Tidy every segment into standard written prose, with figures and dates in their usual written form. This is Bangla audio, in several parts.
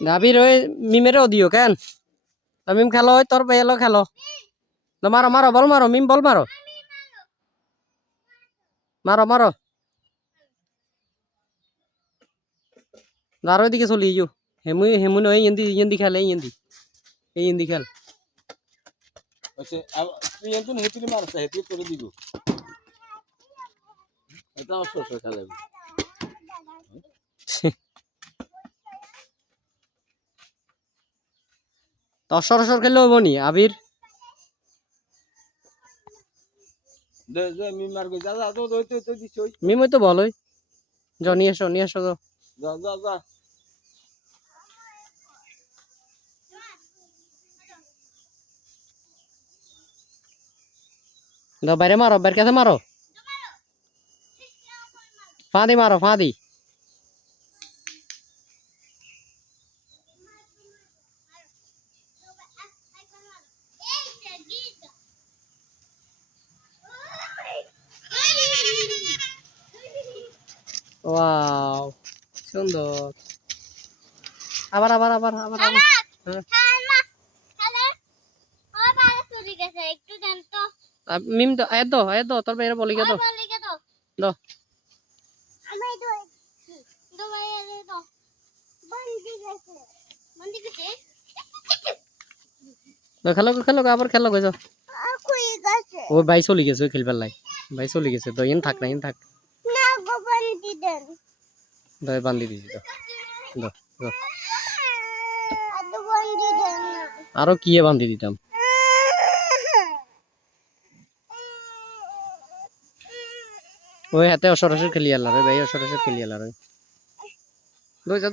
আবির ওই মিমেরও দিও কেন মিম খেলো ওই তোর ভাই এলো খেলো মারো মারো বল মারো মিম বল মারো মারো মারো আর ওইদিকে চলি ইউ হেমুন ওই ইন্দি খেলে ইন্দি খেল তুই একজন হেতিলি মারছ হেতি করে দিব এটা অবশ্য খেলে অসর খেলে হবো নি আবির মিম মার গই যা যা তো তো দিছ ওই মিম ওই তো বল ওই যাও নিয়ে এসো তো যা যা যা দাও বাইরে মারো বাইরে কাছে মারো ফাঁদি মারো ফাঁদি ওয়াও সুন্দর আবার আবার আবার আবার আবার মিম তো আয় দো তোর বাইরে বলি গে দো দো খেলো খেলো আবার খেলো গো যাও ও ভাই চলে গেছে ওই খেলবার লাই ভাই চলে গেছে তো ইন থাক না গো বান্ধি দেন দই বান্ধি দিছি তো দো দো আরো কি বান্ধি দিতাম ওই হাতে সরাসরি খেলি আল্লাহ রে ভাই সরাসরি খেলি আল্লাহ রে দই যা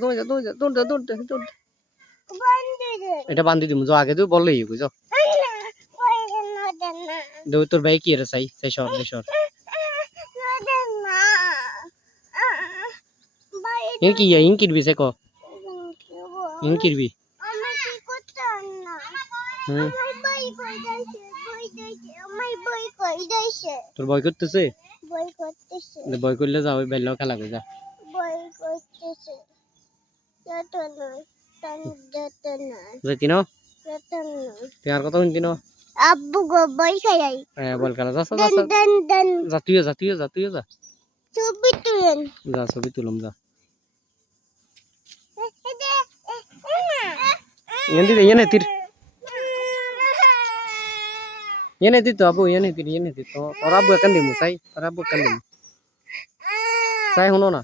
এটা বান্ধি দিমু যাও আগে তুই বললেই বুঝো দই তোর ভাই কি রে চাই সর ইনকিরবি সে কো ইনকিরবি তোর বই করতেছে বই করলে যাও ওই বেল্লাও খেলা করে যা যেতি না তুই আর কথা শুনতি না আব্বু গো বই খাই হ্যাঁ বল খেলা যা যা তুইও যা ছবি তুলুম যা Yan itu abu yan itu orang abu kan demo say orang abu kan demo say hono na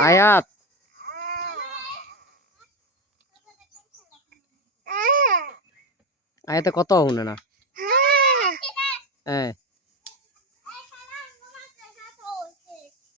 ayat ayat kota hono na